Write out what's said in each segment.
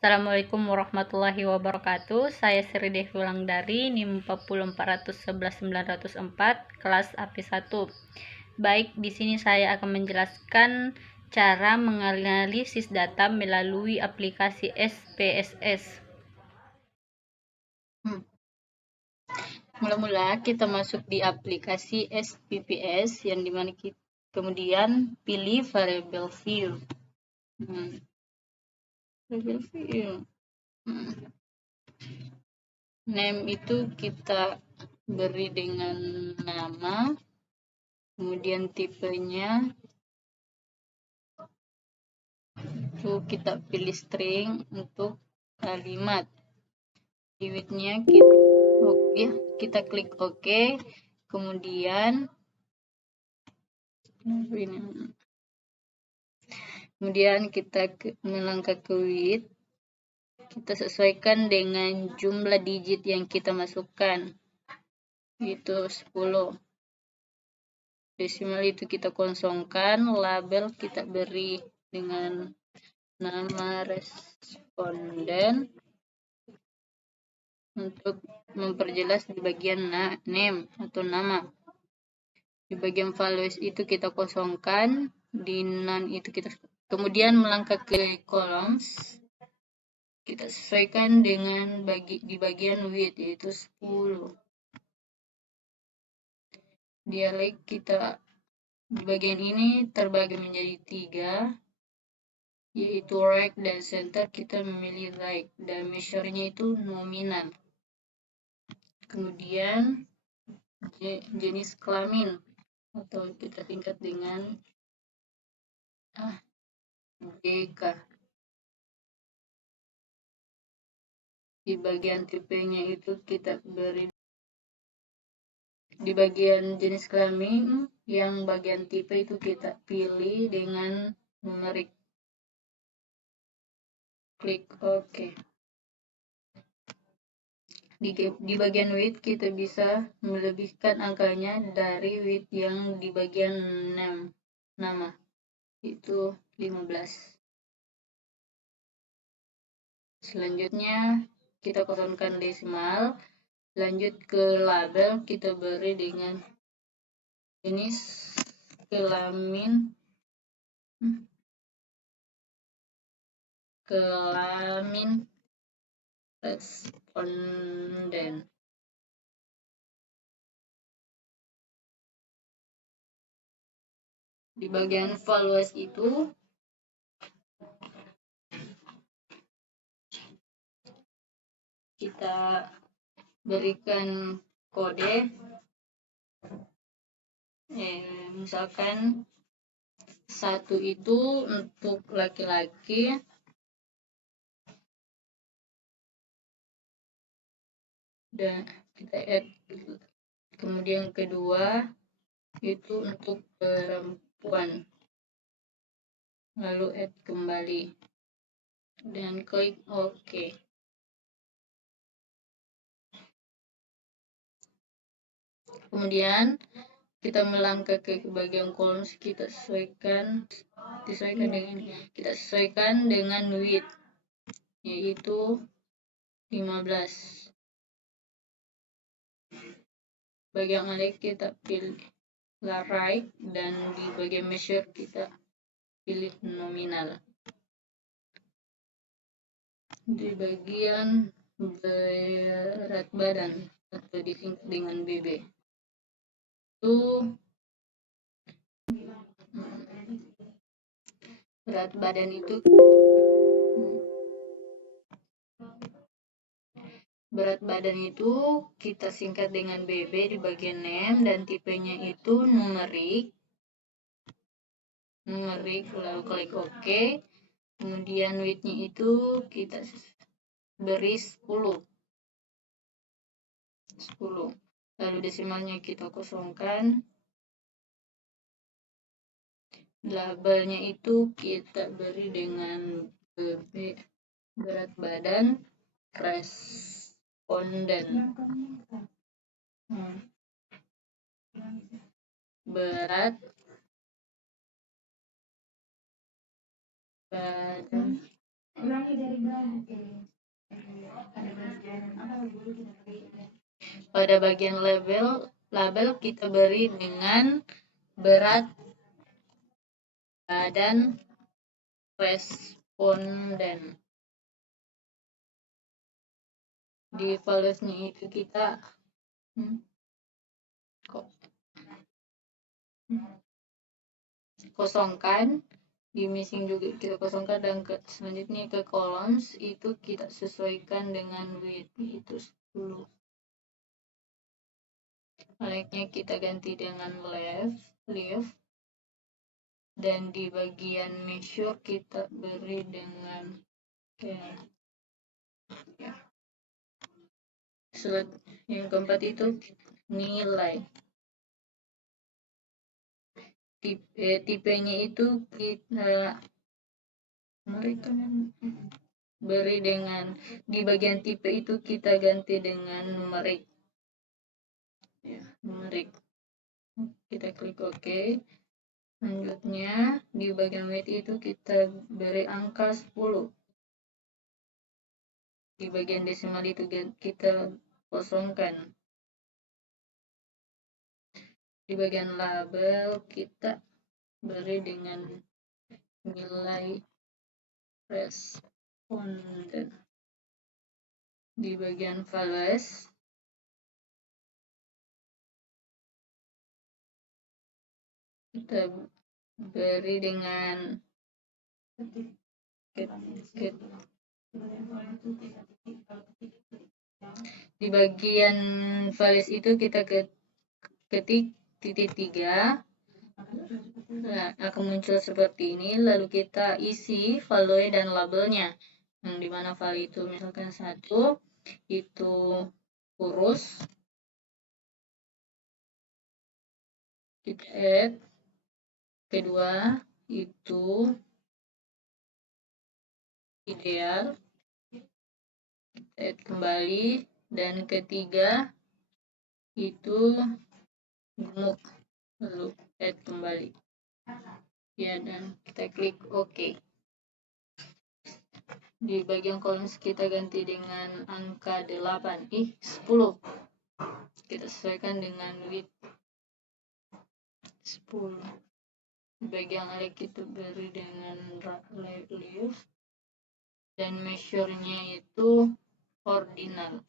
Assalamualaikum warahmatullahi wabarakatuh. Saya Sri Devi Wulandari, NIM 4411904, kelas AP1. Baik, di sini saya akan menjelaskan cara menganalisis data melalui aplikasi SPSS. Mula-mula kita masuk di aplikasi SPPS yang dimana kita kemudian pilih variable view. Variable view. Name itu kita beri dengan nama, kemudian tipenya itu kita pilih string untuk kalimat. Width-nya kita klik OK, kemudian kita melangkah ke width, kita sesuaikan dengan jumlah digit yang kita masukkan, itu 10. Desimal itu kita kosongkan, label kita beri dengan nama responden. Untuk memperjelas di bagian name atau nama. Di bagian values itu kita kosongkan, di none itu kita kemudian melangkah ke columns. Kita sesuaikan dengan di bagian width yaitu 10. Dialek kita di bagian ini terbagi menjadi 3, yaitu right dan center. Kita memilih right dan measure-nya itu nominal. Kemudian jenis kelamin atau kita singkat dengan GK. Di bagian tipenya itu kita beri di bagian jenis kelamin, yang bagian tipe itu kita pilih dengan numerik. Klik OK. Di bagian width kita bisa melebihkan angkanya dari width yang di bagian nama, itu 15. Selanjutnya kita kosongkan desimal, lanjut ke label, kita beri dengan jenis kelamin responden. Di bagian values itu kita berikan kode, misalkan 1 itu untuk laki-laki, dan kita add. Kemudian kedua itu untuk perempuan, lalu add kembali dan klik OK. Kemudian kita melangkah ke bagian kolom, kita sesuaikan dengan width yaitu 15. Bagian alik kita pilih right dan di bagian measure kita pilih nominal. Di bagian berat badan atau disingkat dengan BB itu berat badan itu kita singkat dengan BB di bagian name dan tipenya itu numerik, lalu klik OK. Kemudian width-nya itu kita beri 10. Lalu desimalnya kita kosongkan. Labelnya itu kita beri dengan BB, berat badan responden. Berat badan Pada bagian label kita beri dengan berat badan responden. Di valuesnya itu kita kosongkan, di missing juga kita kosongkan, dan selanjutnya ke columns itu kita sesuaikan dengan width itu 10. Baliknya kita ganti dengan left, dan di bagian measure kita beri dengan ya. Yang keempat itu nilai. Tipenya itu kita beri dengan, di bagian tipe itu kita ganti dengan numerik. Ya, numerik. Kita klik OK. Selanjutnya di bagian weight itu kita beri angka 10. Di bagian desimal itu kita kosongkan. Di bagian label kita beri dengan nilai responden. Di bagian values kita beri dengan di bagian values itu kita ketik titik 3. Nah, akan muncul seperti ini, lalu kita isi value dan labelnya, yang dimana value itu misalkan 1 itu kurus, kita add, kedua itu ideal, kita add kembali, dan ketiga itu gemuk, lalu add kembali ya, dan kita klik OK. Di bagian columns kita ganti dengan angka 8, 10 kita sesuaikan dengan width 10. Di bagian area kita beri dengan relief, dan measure-nya itu ordinal.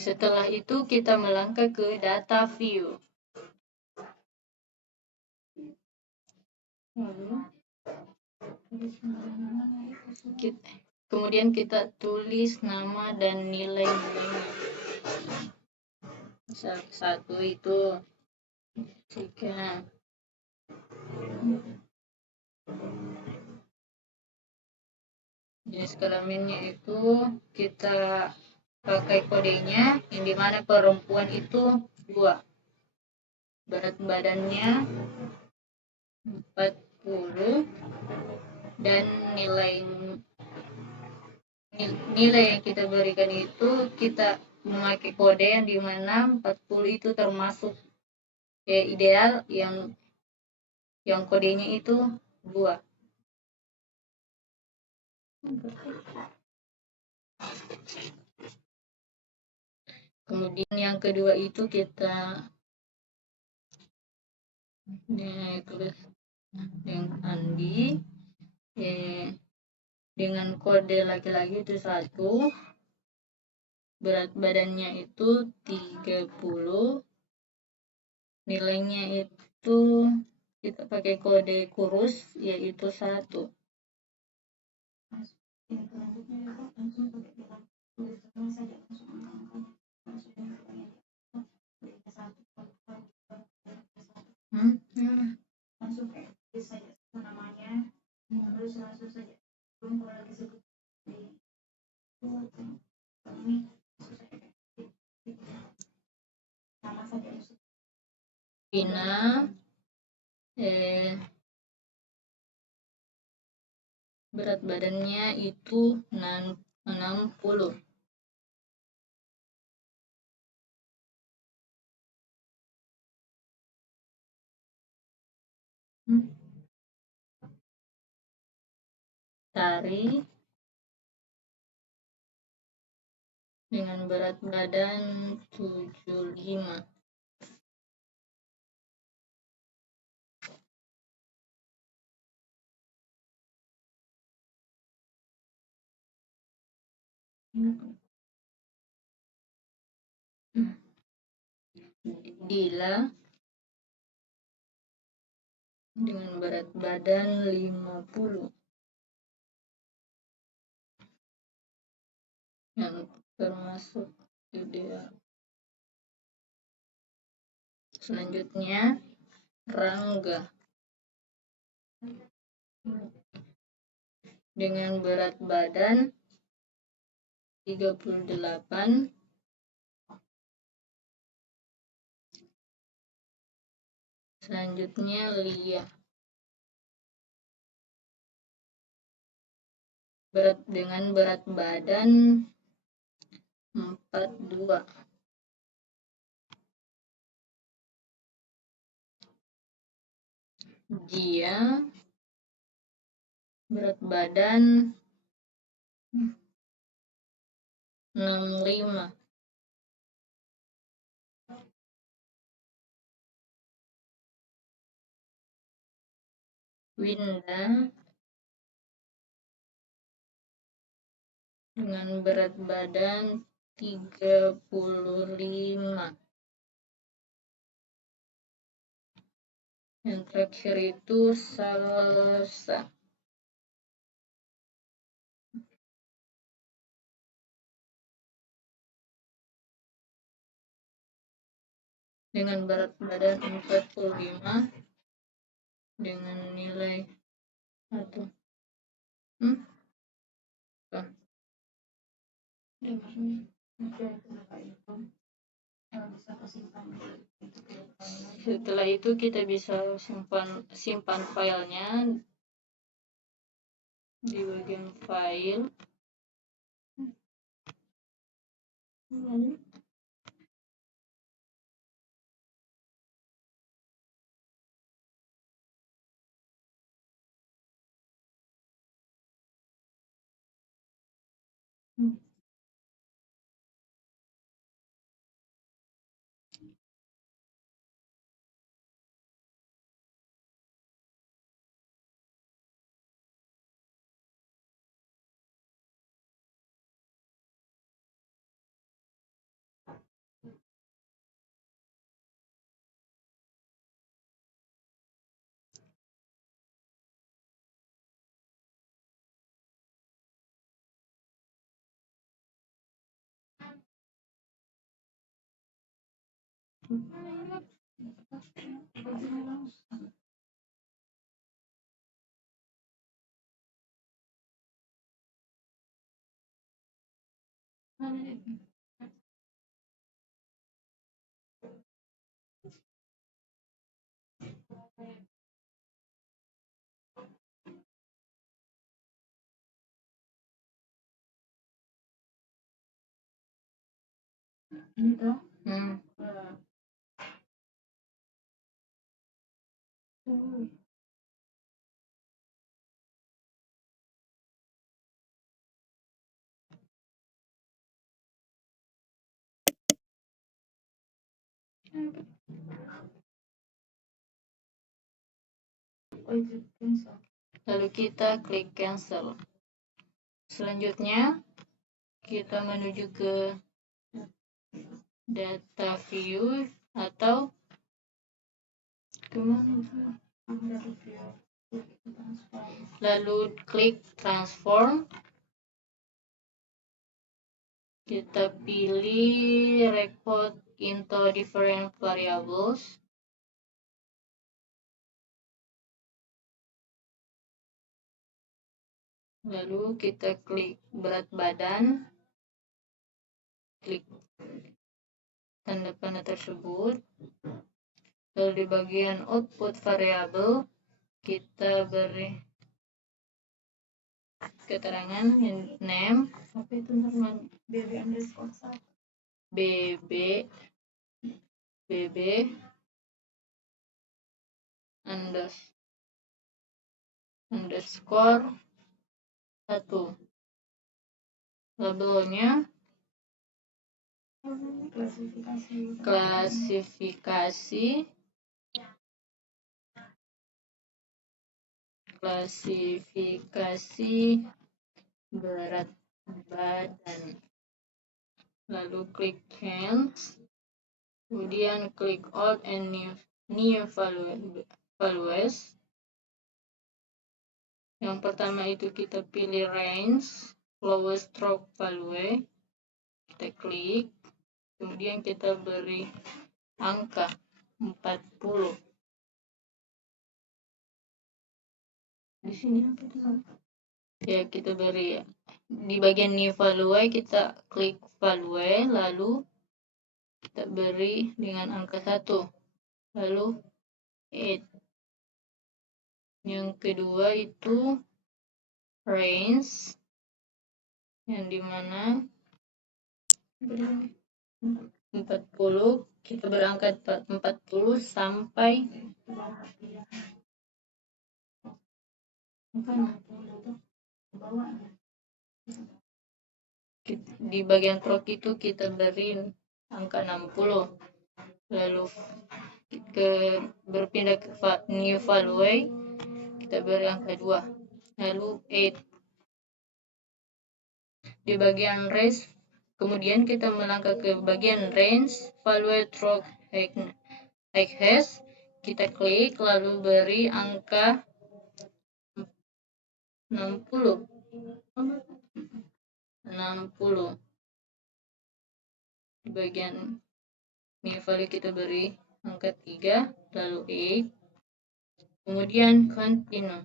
Setelah itu kita melangkah ke data view. Kemudian kita tulis nama dan nilai-nilainya. Satu itu jika jenis kelaminnya itu kita pakai kodenya, yang dimana perempuan itu 2, berat badannya 40, dan nilai yang kita berikan itu kita memakai kode yang dimana 40 itu termasuk ideal, yang kodenya itu 2. Kemudian yang kedua itu kita tulis yang Andi, dengan kode laki-laki itu 1, berat badannya itu 30, nilainya itu kita pakai kode kurus yaitu 1. Ina berat badannya itu 60. Tari dengan berat badan 75. Dila dengan berat badan 50 yang termasuk ideal. Selanjutnya Rangga dengan berat badan 38. Selanjutnya Lia dengan berat badan 42. Gia berat badan 65. Winda dengan berat badan 35. Yang terakhir itu Salsa dengan berat badan 45 dengan nilai 1. Setelah itu kita bisa simpan filenya di bagian file. Lalu kita klik cancel. Selanjutnya kita menuju ke data view atau kemana? Lalu klik transform. Kita pilih record into different variables. Lalu kita klik berat badan, klik tanda panah tersebut. Lalu di bagian output variable kita beri keterangan name apa itu teman bb underscore 1. Labelnya klasifikasi berat badan. Lalu klik change, kemudian klik old and new values. Yang pertama itu kita pilih range lowest stroke value, kita klik, kemudian kita beri angka 40. Di sini apa itu? Ya, kita beri di bagian new value, kita klik value, lalu kita beri dengan angka 1, lalu add. Yang kedua itu range, yang dimana 40, kita berangkat 40 sampai di bagian crop itu kita beri angka 60, lalu berpindah ke new value, kita beri angka 2, lalu add. Di bagian range, kemudian kita melangkah ke bagian range value stroke height hash, kita klik lalu beri angka 60. Di bagian new value kita beri angka 3, lalu add, kemudian continue.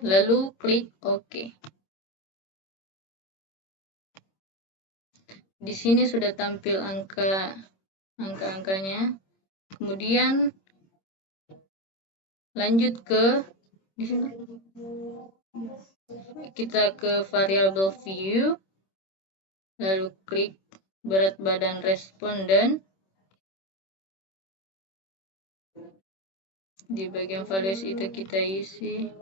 Lalu klik OK. Di sini sudah tampil angka-angkanya. Kemudian lanjut ke di sini. Kita ke variable view, lalu klik berat badan responden. Di bagian values itu kita isi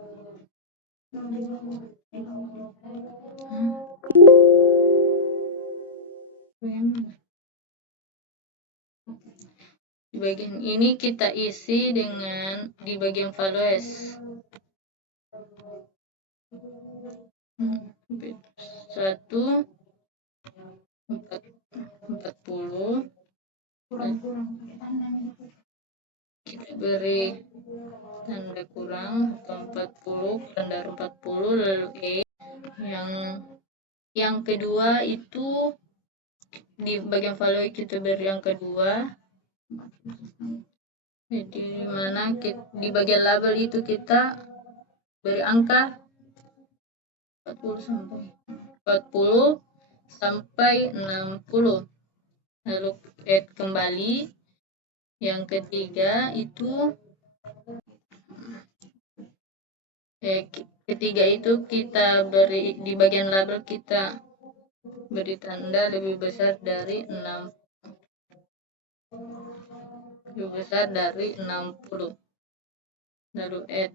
di bagian ini kita isi dengan di bagian values 1 40, kita beri tanda kurang atau 40 kurang dari 40, lalu yang kedua itu di bagian value kita beri yang kedua. Jadi mana di bagian label itu kita beri angka 40 sampai 60, lalu add kembali. Yang ketiga itu kita beri di bagian label, kita beri tanda lebih besar dari 60, lalu add,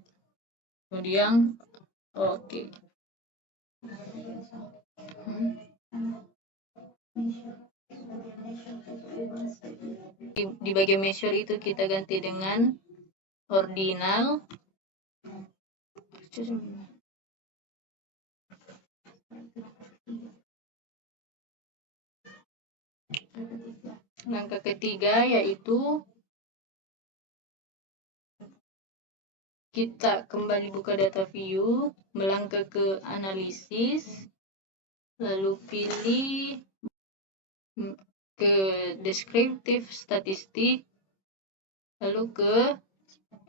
kemudian OK. Di bagian measure itu kita ganti dengan ordinal. Langkah ketiga yaitu kita kembali buka data view, melangkah ke analisis, lalu pilih ke deskriptif statistik, lalu ke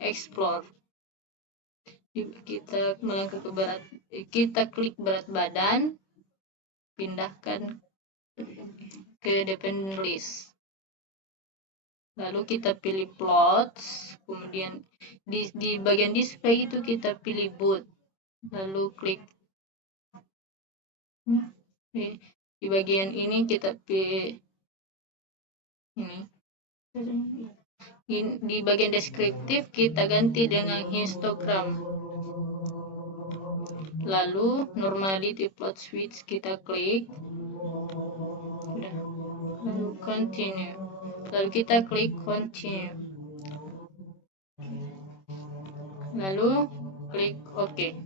explore. Kita melangkah ke kita klik berat badan, pindahkan ke dependent list. Lalu kita pilih plots, kemudian di bagian display itu kita pilih boot, lalu klik di bagian ini kita pilih ini, Di bagian deskriptif kita ganti dengan histogram. Lalu normality plot switch kita klik. Udah. Lalu continue. Lalu kita klik continue. Lalu klik OK.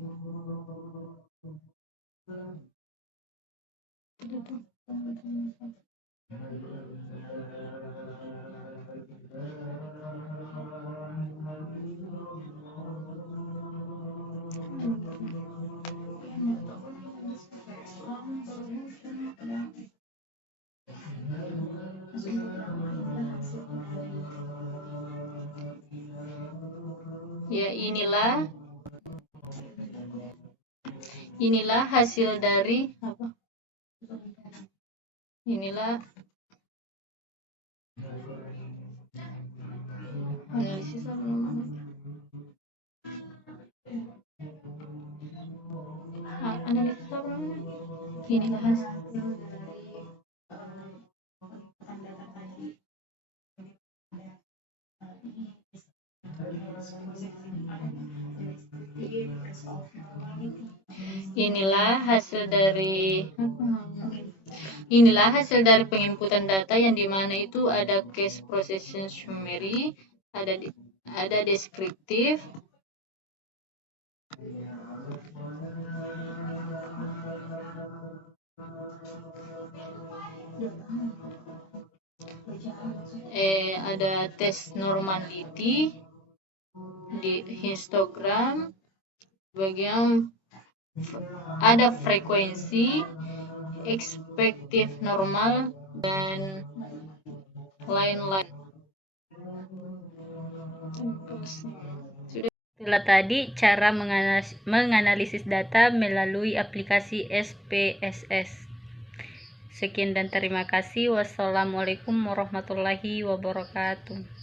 Ya, inilah hasil dari apa? Inilah analisis apa namanya? Analisis apa namanya? Inilah hasil Inilah hasil dari penginputan data yang dimana itu ada case processing summary, ada deskriptif, ada tes normality, di histogram, bagian ada frekuensi, expected normal, dan lain-lain. Itulah tadi cara menganalisis data melalui aplikasi SPSS. Sekian dan terima kasih. Wassalamualaikum warahmatullahi wabarakatuh.